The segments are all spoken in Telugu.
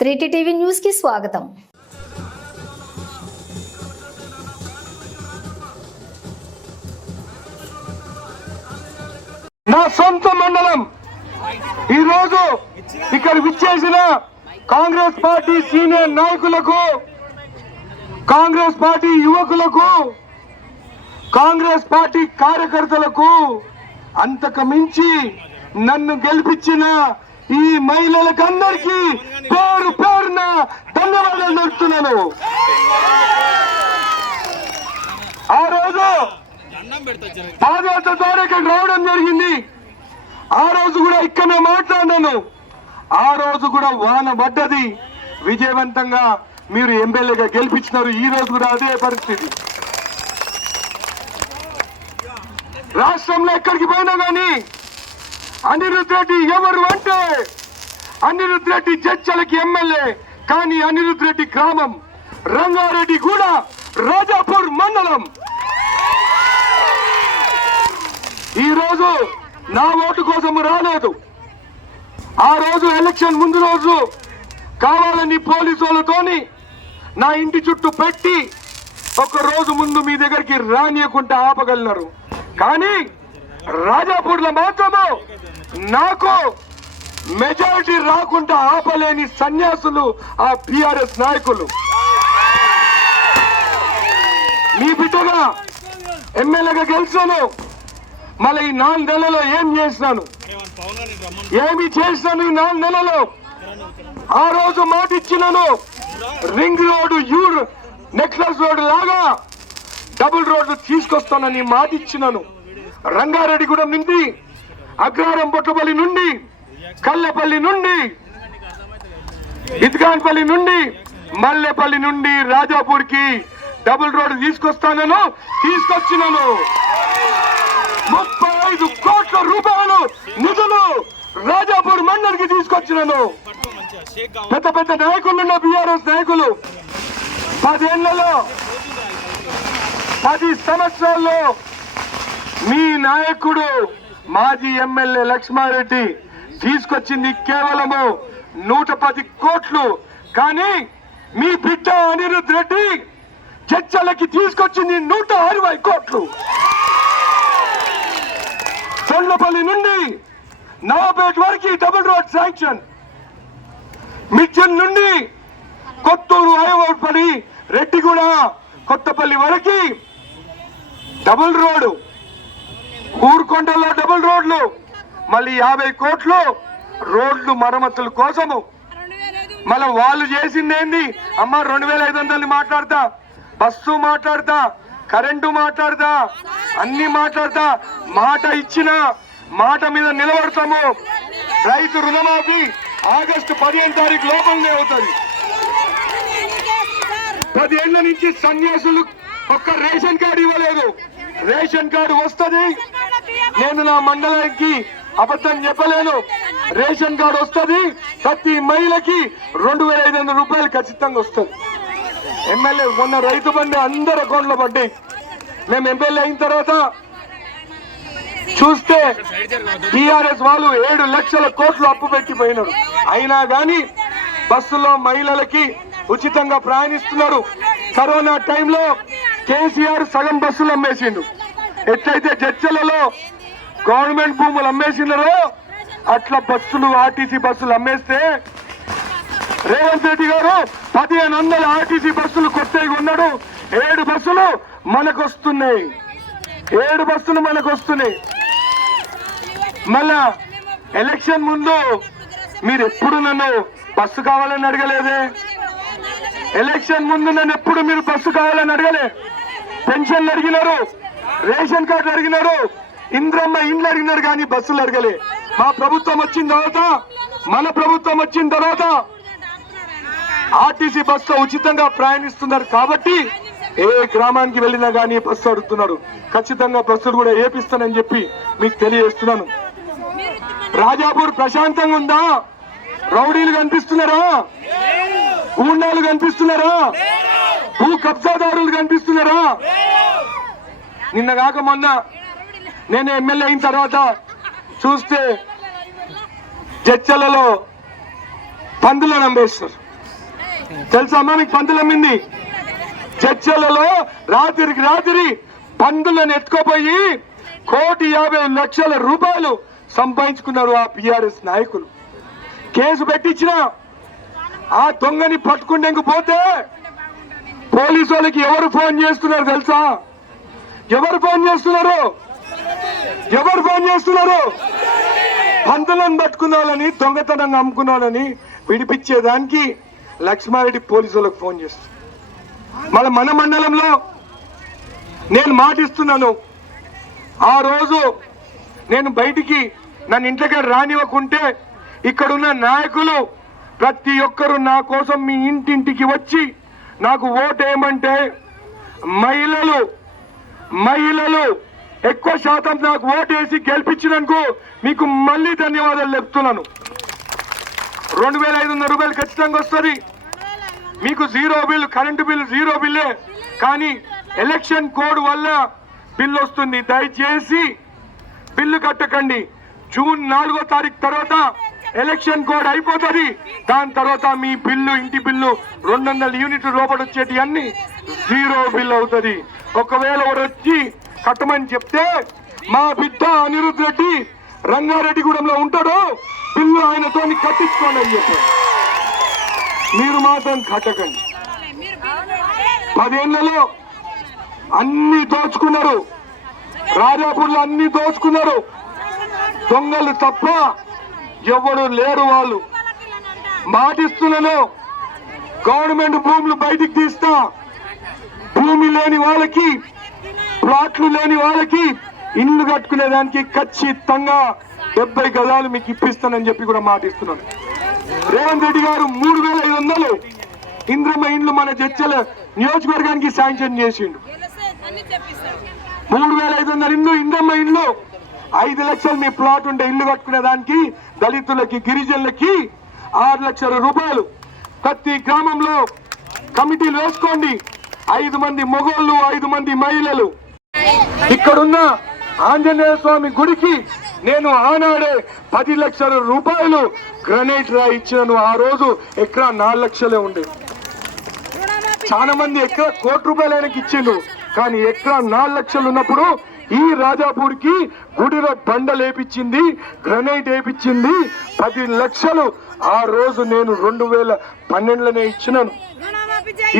3T టీవీ న్యూస్ కి స్వాగతం. నా సొంత మండలం ఈ రోజు ఇక్కడ విచ్చేసిన కాంగ్రెస్ పార్టీ సీనియర్ నాయకులకు, కాంగ్రెస్ పార్టీ యువకులకు, కాంగ్రెస్ పార్టీ కార్యకర్తలకు, అంతకు మించి నన్ను గెలిపించిన ఈ మహిళలకందరికీ పేరు పేరున ధన్యవాదాలు తెలుపుతున్నాను. ఆ రోజు పాదయాత్ర ద్వారా ఇక్కడ రావడం జరిగింది. ఆ రోజు కూడా ఇక్కడనే మాట్లాడినాను. ఆ రోజు కూడా వాన పడ్డది, విజయవంతంగా మీరు ఎమ్మెల్యేగా గెలిపించినారు. ఈ రోజు కూడా అదే పరిస్థితి. రాష్ట్రంలో ఎక్కడికి పోయినా కానీ అనిరుద్ రెడ్డి ఎవరు అంటే అనిరుద్ రెడ్డి జడ్చలకి ఎమ్మెల్యే, కానీ అనిరుద్ రెడ్డి గ్రామం రంగారెడ్డి కూడా రాజాపూర్ మండలం. ఈ రోజు నా ఓటు కోసం రాలేదు. ఆ రోజు ఎలక్షన్ ముందు రోజు కావాలని పోలీసు వాళ్ళతోని నా ఇంటి చుట్టూ పెట్టి ఒక రోజు ముందు మీ దగ్గరికి రానియకుండా ఆపగలిగినారు. కానీ రాజాపూర్లో మాత్రము నాకు మెజారిటీ రాకుండా ఆపలేని సన్యాసులు ఆ బీఆర్ఎస్ నాయకులు. మీ బిడ్డగా ఎమ్మెల్యేగా గెలిచాను. మళ్ళీ ఈ 4 నెలల్లో ఏం చేసినాను, ఏమి చేసినాను ఈ 4 నెలలో? ఆ రోజు మాట ఇచ్చినాను, రింగ్ రోడ్డు నెక్లెస్ రోడ్డు లాగా డబుల్ రోడ్డు తీసుకొస్తానని మాట ఇచ్చినాను. రంగారెడ్డిగూడెం నుండి, అగ్రహారం బొట్టపల్లి నుండి, కల్లపల్లి నుండి, ఇద్గాన్పల్లి నుండి, మల్లెపల్లి నుండి రాజాపూర్ కి డబుల్ రోడ్డు తీసుకొచ్చినాను. 35 కోట్ల రూపాయలు నిధులు రాజాపూర్ మండలికి తీసుకొచ్చినాను. పెద్ద పెద్ద నాయకులున్న బీఆర్ఎస్ నాయకులు 10 సంవత్సరాల్లో మీ నాయకుడు మాజీ ఎమ్మెల్యే లక్ష్మారెడ్డి తీసుకొచ్చింది కేవలము 110 కోట్లు. కానీ మీ బిడ్డ అనిరుద్ రెడ్డి చర్చలకి తీసుకొచ్చింది 160 కోట్లు. చొల్లపల్లి నుండి నవాపేట వరకు డబుల్ రోడ్ శాంక్షన్, మిర్చన్ నుండి కొత్తూరు ఐవపల్లి రెడ్డిగూడ కొత్తపల్లి వరకు డబుల్ రోడ్డు, ఊరుకొండలో డబుల్ రోడ్లు, మళ్ళీ 50 కోట్లు రోడ్లు మరమ్మతుల కోసము. మళ్ళీ వాళ్ళు చేసింది ఏంది? అమ్మ 2500 మాట్లాడతా, బస్సు మాట్లాడతా, కరెంటు మాట్లాడతా, అన్ని మాట్లాడతా. మాట ఇచ్చిన మాట మీద నిలబడతాము. రైతు రుణమాఫీ ఆగస్టు 15 తారీఖు లోపలనే అవుతుంది. 10 ఏళ్ల నుంచి సన్యాసులు ఒక్క రేషన్ కార్డు ఇవ్వలేదు. రేషన్ కార్డు వస్తుంది. నేను నా మండలానికి అబద్ధం చెప్పలేను. రేషన్ కార్డు వస్తుంది. ప్రతి మహిళకి 2500 రూపాయలు ఖచ్చితంగా వస్తుంది. ఎమ్మెల్యే మొన్న రైతు బండి అందరి అకౌంట్లో పడ్డాయి. మేము ఎమ్మెల్యే అయిన తర్వాత చూస్తే టీఆర్ఎస్ వాళ్ళు 7 లక్షల కోట్లు అప్పు పెట్టిపోయినారు. అయినా కానీ బస్సులో మహిళలకి ఉచితంగా ప్రయాణిస్తున్నారు. కరోనా టైంలో కేసీఆర్ సగం బస్సులు అమ్మేసిండు. ఎట్లయితే చర్చలలో గవర్నమెంట్ భూములు అమ్మేసినారో అట్లా బస్సులు, ఆర్టీసీ బస్సులు అమ్మేస్తే రేవంత్ రెడ్డి గారు 1500 ఆర్టీసీ బస్సులు కొత్తగా ఉన్నాడు. 7 బస్సులు మనకు వస్తున్నాయి. 7 బస్సులు మనకు వస్తున్నాయి. మళ్ళా ఎలక్షన్ ముందు మీరు ఎప్పుడు నన్ను బస్సు కావాలని అడగలేదే. ఎలక్షన్ ముందు నన్ను ఎప్పుడు మీరు బస్సు కావాలని అడగలే. పెన్షన్లు అడిగినారు, రేషన్ కార్డులు అడిగినారు, ఇంద్రమ్మ ఇండ్లు అడిగినారు, కానీ బస్సులు అడగలే. మా ప్రభుత్వం వచ్చిన తర్వాత, మన ప్రభుత్వం వచ్చిన తర్వాత ఆర్టీసీ బస్సులో ఉచితంగా ప్రయాణిస్తున్నారు. కాబట్టి ఏ గ్రామానికి వెళ్ళినా కానీ బస్సు అడుగుతున్నారు. ఖచ్చితంగా బస్సులు కూడా ఏపిస్తానని చెప్పి మీకు తెలియజేస్తున్నాను. రాజాపూర్ ప్రశాంతంగా ఉందా? రౌడీలు కనిపిస్తున్నారా? గూండాలు కనిపిస్తున్నారా? భూ కబ్జాదారులు కనిపిస్తున్నారా? నిన్న కాక మొన్న నేను ఎమ్మెల్యే అయిన తర్వాత చూస్తే జడ్చలలో పందులను అమ్మేస్తారు. తెలుసా అమ్మా మీకు పందులు అమ్మింది? చర్చలలో రాత్రికి రాత్రి పందులను ఎత్తుకోపోయి 1,50,00,000 రూపాయలు సంపాదించుకున్నారు ఆ పిఆర్ఎస్ నాయకులు. కేసు పెట్టించిన ఆ దొంగని పట్టుకుంటేందుకు పోతే పోలీసు వాళ్ళకి ఎవరు ఫోన్ చేస్తున్నారు తెలుసా? ఎవరు ఫోన్ చేస్తున్నారు? ఎవరు ఫోన్ చేస్తున్నారు? పందులను పట్టుకున్న వాళ్ళని, దొంగతనంగా అమ్ముకున్న వాళ్ళని విడిపించేదానికి లక్ష్మారెడ్డి పోలీసు వాళ్ళకి ఫోన్ చేస్తారు. మళ్ళీ మన మండలంలో నేను మాటిస్తున్నాను, ఆ రోజు నేను బయటికి నన్ను ఇంట్లోకి రానివ్వకుంటే ఇక్కడున్న నాయకులు ప్రతి ఒక్కరు నా కోసం మీ ఇంటింటికి వచ్చి నాకు ఓటు వేయమంటే మహిళలు ఎక్కువ శాతం నాకు ఓటు వేసి గెలిపించినందుకు మీకు మళ్ళీ ధన్యవాదాలు చెప్తున్నాను. 2,500 రూపాయలు ఖచ్చితంగా వస్తుంది మీకు. Zero bill, current bill zero బిల్లే, కానీ ఎలక్షన్ కోడ్ వల్ల బిల్లు వస్తుంది. దయచేసి బిల్లు కట్టకండి. జూన్ 4వ తారీఖు తర్వాత ఎలక్షన్ కోడ్ అయిపోతుంది. దాని తర్వాత మీ బిల్లు, ఇంటి బిల్లు 200 యూనిట్లు లోపల వచ్చేటి అన్ని జీరో బిల్ అవుతుంది. ఒకవేళ ఎవరు వచ్చి కట్టమని చెప్తే మా బిడ్డ అనిరుద్ధ్ రెడ్డి రంగారెడ్డిగూడెంలో ఉంటాడు, బిల్లు ఆయనతో కట్టించుకోండి అని చెప్పారు. మీరు మాత్రం కట్టకండి. 10 ఏళ్లలో అన్ని దోచుకున్నారు, రాజాపూర్లో అన్ని దోచుకున్నారు. దొంగలు తప్ప ఎవరు లేరు. వాళ్ళు మాటిస్తున్నాను, గవర్నమెంట్ భూములు బయటికి తీస్తా, భూమి లేని వాళ్ళకి, ప్లాట్లు లేని వాళ్ళకి ఇల్లు కట్టుకునేదానికి ఖచ్చితంగా 70 గజాలు మీకు ఇప్పిస్తానని చెప్పి కూడా మాటిస్తున్నాను. రేవంత్ రెడ్డి గారు 3,500 ఇంద్రమ్మ ఇండ్లు మన జడ్చల నియోజకవర్గానికి శాంక్షన్ చేసిండు. 3,500 ఇండ్లు ఇంద్రమ్మ ఇండ్లు, 5 లక్షలు మీ ప్లాట్ ఉంటే ఇల్లు కట్టుకునే దానికి దళితులకి, గిరిజనులకి 6 లక్షల రూపాయలు. ప్రతి గ్రామంలో కమిటీలు వేసుకోండి. 5 మంది మగోళ్ళు, 5 మంది మహిళలు. ఇక్కడున్న ఆంజనేయ స్వామి గుడికి నేను ఆనాడే 10 లక్షల రూపాయలు గ్రనైట్ రాయి ఇచ్చినాను. ఆ రోజు ఎకరా 4 లక్షలే ఉండే. చాలా మంది ఎకరా ₹1,00,00,000 ఆయనకి ఇచ్చిండు, కానీ ఎకరా 4 లక్షలు ఉన్నప్పుడు ఈ రాజాపూర్కి గుడిలో బండలు వేపించింది, గ్రనైట్ వేపించింది 10 లక్షలు. ఆ రోజు నేను 2012లోనే ఇచ్చినాను.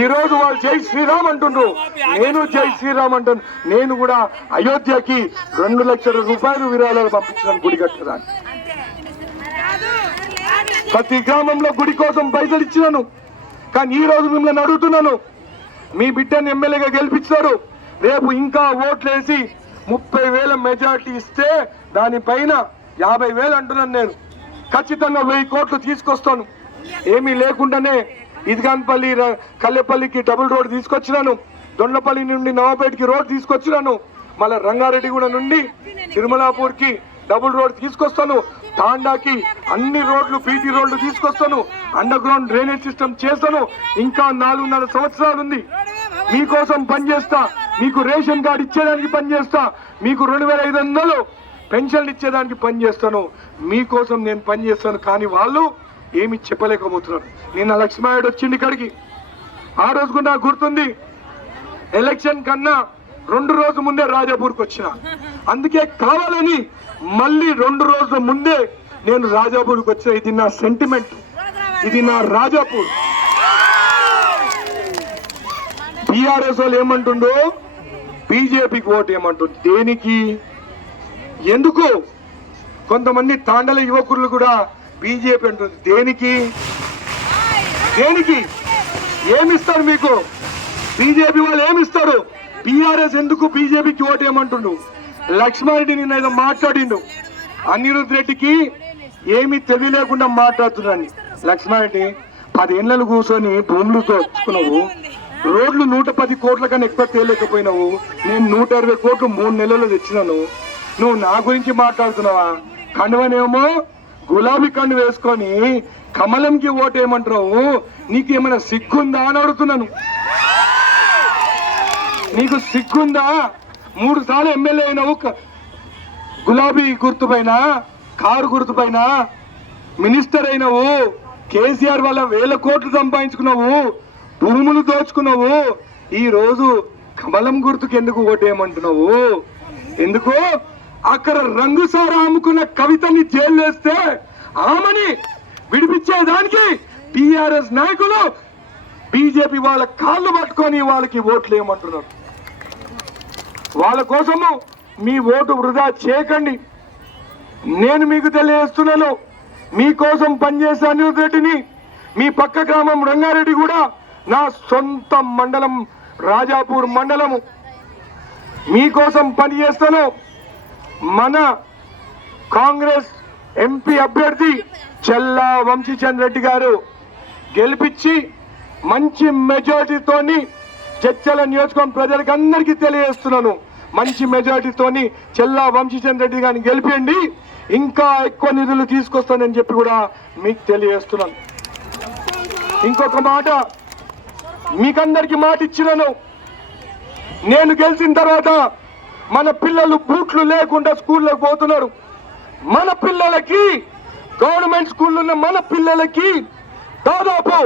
ఈ రోజు వాళ్ళు జై శ్రీరామ్ అంటుండ్రు, నేను జై శ్రీరామ్ అంటాను. నేను కూడా అయోధ్యకి 2 లక్షల రూపాయలు విరాళాలు పంపించినాను గుడి కట్టడానికి. ప్రతి గ్రామంలో గుడి కోసం పైసలు ఇచ్చినాను. కానీ ఈ రోజు మిమ్మల్ని అడుగుతున్నాను, మీ బిడ్డని ఎమ్మెల్యేగా గెలిపించారు, రేపు ఇంకా ఓట్లేసి 30,000 మెజార్టీ ఇస్తే దానిపైన 50,000 అంటున్నాను. నేను ఖచ్చితంగా 1000 కోట్లు తీసుకొస్తాను. ఏమీ లేకుండానే ఇదిగాన్పల్లి, కల్లెపల్లికి డబుల్ రోడ్ తీసుకొచ్చినాను, దొండపల్లి నుండి నవాపేటకి రోడ్ తీసుకొచ్చినాను, మళ్ళీ రంగారెడ్డిగూడెం నుండి తిరుమలాపూర్కి డబుల్ రోడ్ తీసుకొస్తాను, తాండాకి అన్ని రోడ్లు, పీటీ రోడ్లు తీసుకొస్తాను, అండర్ గ్రౌండ్ డ్రైనేజ్ సిస్టమ్ చేస్తాను. ఇంకా 4.5 సంవత్సరాలు ఉంది. మీకోసం పనిచేస్తా, మీకు రేషన్ కార్డు ఇచ్చేదానికి పనిచేస్తా, మీకు 2,500 పెన్షన్లు ఇచ్చేదానికి పనిచేస్తాను. మీకోసం నేను పనిచేస్తాను. కానీ వాళ్ళు ఏమి చెప్పలేకపోతున్నారు. నిన్న లక్ష్మారెడ్డి వచ్చింది ఇక్కడికి. ఆ రోజు కూడా నాకు గుర్తుంది, ఎలక్షన్ కన్నా 2 రోజుల ముందే రాజాపూర్కి వచ్చిన. అందుకే కావాలని మళ్ళీ 2 రోజుల ముందే నేను రాజాపూర్కి వచ్చిన. ఇది నా సెంటిమెంట్, ఇది నా రాజాపూర్. బీఆర్ఎస్ వాళ్ళు ఏమంటుండో బీజేపీకి ఓటు ఏమంటుండు. దేనికి, ఎందుకు? కొంతమంది తాండల యువకులు కూడా బీజేపీ అంటుంది. దేనికి? ఏమిస్తారు మీకు? బీజేపీ వాళ్ళు ఏమిస్తారు? బీఆర్ఎస్ ఎందుకు బీజేపీకి ఓటు ఏమంటుండు? లక్ష్మారెడ్డి నిన్న ఏదో మాట్లాడిండు, అనిరుద్ధ్ రెడ్డికి ఏమీ తెలియలేకుండా మాట్లాడుతున్నాను. లక్ష్మారెడ్డి 10 ఏళ్ళను కూర్చొని భూములు తెచ్చుకున్నావు, రోడ్లు 110 కోట్ల కన్నా ఎక్కువ తేలేకపోయినావు. నేను 120 కోట్లు 3 నెలల్లో తెచ్చినాను. నువ్వు నా గురించి మాట్లాడుతున్నావా? కండువనేమో గులాబీ కండు వేసుకొని కమలంకి ఓటేయమంటున్నావు. నీకు ఏమైనా సిగ్గుందా అని అడుగుతున్నాను. నీకు సిగ్గుందా? 3 సార్లు ఎమ్మెల్యే అయినావు, గులాబీ గుర్తుపైన, కారు గుర్తుపైన మినిస్టర్ అయినావు. కేసీఆర్ వల్ల 1000 కోట్లు సంపాదించుకున్నావు, భూములు దోచుకున్నావు. ఈ రోజు కమలం గుర్తుకు ఎందుకు ఓటేయమంటున్నావు? ఎందుకు? అక్కడ రంగుసారా అమ్ముకున్న కవితని జైలు వేస్తే ఆమెని విడిపించేదానికి టిఆర్ఎస్ నాయకులు బీజేపీ వాళ్ళ కాళ్ళు పట్టుకొని వాళ్ళకి ఓట్లు వేయమంటున్నారు. వాళ్ళ కోసము మీ ఓటు వృధా చేయకండి. నేను మీకు తెలియజేస్తున్నాను, మీకోసం పనిచేసే అనిరుద్ రెడ్డిని, మీ పక్క గ్రామం రంగారెడ్డి కూడా నా సొంత మండలం, రాజాపూర్ మండలము. మీకోసం పనిచేస్తాను. మన కాంగ్రెస్ ఎంపీ అభ్యర్థి చెల్లా వంశీచంద్ర రెడ్డి గారు గెలిపించి మంచి మెజారిటీతోని చర్చల నియోజకవర్గం ప్రజలకు అందరికీ తెలియజేస్తున్నాను, మంచి మెజారిటీతోని చెల్లా వంశీచంద్ర రెడ్డి గారిని గెలిపియండి, ఇంకా ఎక్కువ నిధులు తీసుకొస్తానని చెప్పి కూడా మీకు తెలియజేస్తున్నాను. ఇంకొక మాట మీకందరికి మాట ఇచ్చినాను, నేను గెలిచిన తర్వాత మన పిల్లలు బూట్లు లేకుండా స్కూల్లోకి పోతున్నారు. మన పిల్లలకి, గవర్నమెంట్ స్కూల్లో ఉన్న మన పిల్లలకి దాదాపు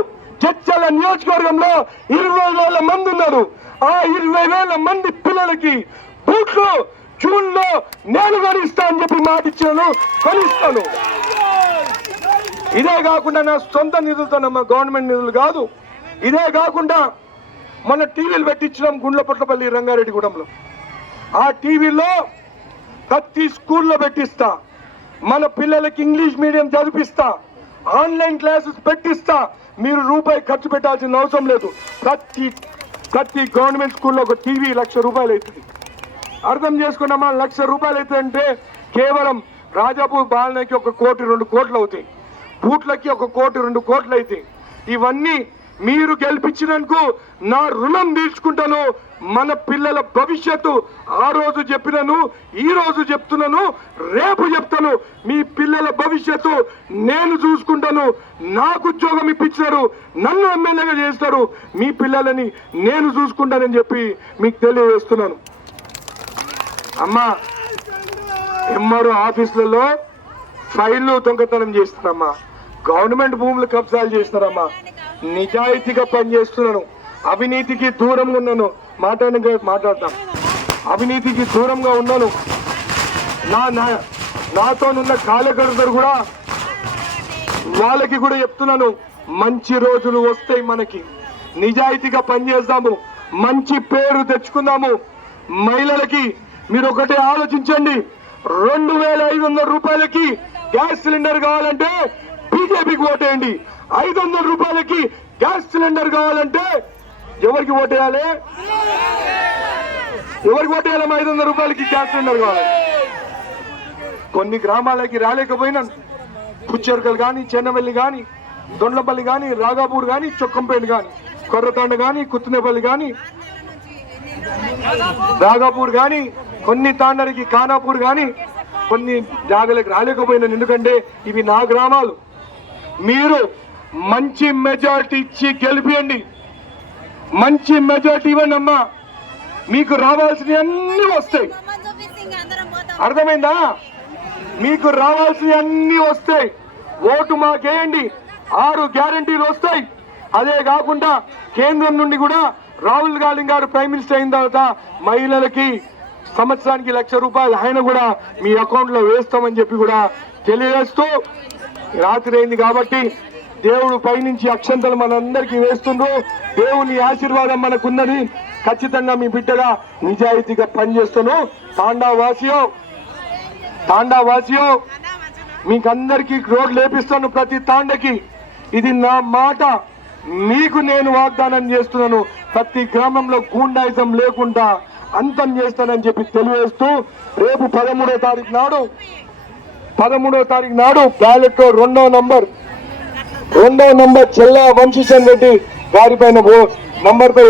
చర్చల నియోజకవర్గంలో 20,000 మంది ఉన్నారు. ఆ 20,000 మంది పిల్లలకి బూట్లు జూన్ లో నేను కొనిస్తా అని చెప్పి మాట ఇచ్చాను, కొనిస్తాను. ఇదే కాకుండా నా సొంత నిధులతో, మా గవర్నమెంట్ నిధులు కాదు, ఇదే కాకుండా మన టీవీలు పెట్టించడం గుండ్లపట్లపల్లి రంగారెడ్డిగూడెంలో. ఆ టీవీలో ప్రతి స్కూల్లో పెట్టిస్తా, మన పిల్లలకి ఇంగ్లీష్ మీడియం చదివిస్తా, ఆన్లైన్ క్లాసెస్ పెట్టిస్తా. మీరు రూపాయి ఖర్చు పెట్టాల్సిన అవసరం లేదు. ప్రతి గవర్నమెంట్ స్కూల్లో ఒక టీవీ ₹1,00,000 అవుతుంది. అర్థం చేసుకున్నామా? ₹1,00,000 అవుతుందంటే కేవలం రాజాపూర్ బాలనకి 1 కోటి 2 కోట్లు అవుతాయి, బూట్లకి 1 కోటి 2 కోట్లు అవుతాయి. ఇవన్నీ మీరు గెలిపించినందుకు నా రుణం తీర్చుకుంటాను. మన పిల్లల భవిష్యత్తు ఆ రోజు చెప్పినాను, ఈ రోజు చెప్తున్నాను, రేపు చెప్తాను. మీ పిల్లల భవిష్యత్తు నేను చూసుకుంటాను. నాకు ఉద్యోగం ఇప్పించారు, నన్ను ఎమ్మెల్యేగా చేస్తారు, మీ పిల్లలని నేను చూసుకుంటానని చెప్పి మీకు తెలియజేస్తున్నాను. అమ్మా, ఎంఆర్ఓ ఆఫీసులలో ఫైళ్లు దొంగతనం చేస్తున్నారమ్మా, గవర్నమెంట్ భూములు కబ్జాలు చేస్తున్నారమ్మా. నిజాయితీగా పనిచేస్తున్నాను, అవినీతికి దూరంగా ఉన్నాను. మాట్లాడతాం, అవినీతికి దూరంగా ఉన్నాను. నాతోనున్న కార్యకర్తలు కూడా, వాళ్ళకి కూడా చెప్తున్నాను, మంచి రోజులు వస్తాయి మనకి. నిజాయితీగా పనిచేద్దాము, మంచి పేరు తెచ్చుకుందాము. మహిళలకి మీరు ఒకటే ఆలోచించండి, ₹2,500 గ్యాస్ సిలిండర్ కావాలంటే బీజేపీకి ఓటేయండి. ₹500 గ్యాస్ సిలిండర్ కావాలంటే ఎవరికి ఓటేయాలి? ఎవరికి ఓటేయాలమ్మా? ₹500 గ్యాస్ సిలిండర్ కావాలి. కొన్ని గ్రామాలకి రాలేకపోయినా, పుచ్చర్కల్ కానీ, చెన్నవెల్లి కానీ, దొండ్లపల్లి కానీ, రాగాపూర్ కానీ, చొక్కంపేట కానీ, కొర్రతాండ కానీ, కుత్తునేపల్లి కానీ, రాగాపూర్ కానీ, కొన్ని తాండరికి ఖానాపూర్ కానీ, కొన్ని జాగలకు రాలేకపోయినాను. ఎందుకంటే ఇవి నా గ్రామాలు. మీరు మంచి మెజారిటీ ఇచ్చి గెలిపియండి, మంచి మెజారిటీ ఇవ్వండి అమ్మా. మీకు రావాల్సినవి అన్ని వస్తాయి. అర్థమైందా? మీకు రావాల్సినవి అన్ని వస్తాయి. ఓటు మాకేయండి, 6 గ్యారంటీలు వస్తాయి. అదే కాకుండా కేంద్రం నుండి కూడా రాహుల్ గాంధీ గారు ప్రైమ్ మినిస్టర్ అయిన తర్వాత మహిళలకి సంవత్సరానికి ₹1,00,000 ఆయన కూడా మీ అకౌంట్ లో వేస్తామని చెప్పి కూడా తెలియజేస్తూ, రాత్రి అయింది కాబట్టి దేవుడు పైనుంచి అక్షంతలు మనందరికీ వేస్తుండ్రు. దేవుని ఆశీర్వాదం మనకున్నది. ఖచ్చితంగా మీ బిడ్డగా నిజాయితీగా పనిచేస్తాను. తాండా వాసియో మీకందరికీ రోడ్లు లేపిస్తాను, ప్రతి తాండకి. ఇది నా మాట, మీకు నేను వాగ్దానం చేస్తున్నాను. ప్రతి గ్రామంలో గూండాయిజం లేకుండా అంతం చేస్తానని చెప్పి తెలియజేస్తూ, రేపు 13వ తారీఖు నాడు బ్యాలెట్ లో 2వ నంబర్ చెల్లా వంశీచంద్ర రెడ్డి గారి పైన నంబర్ పై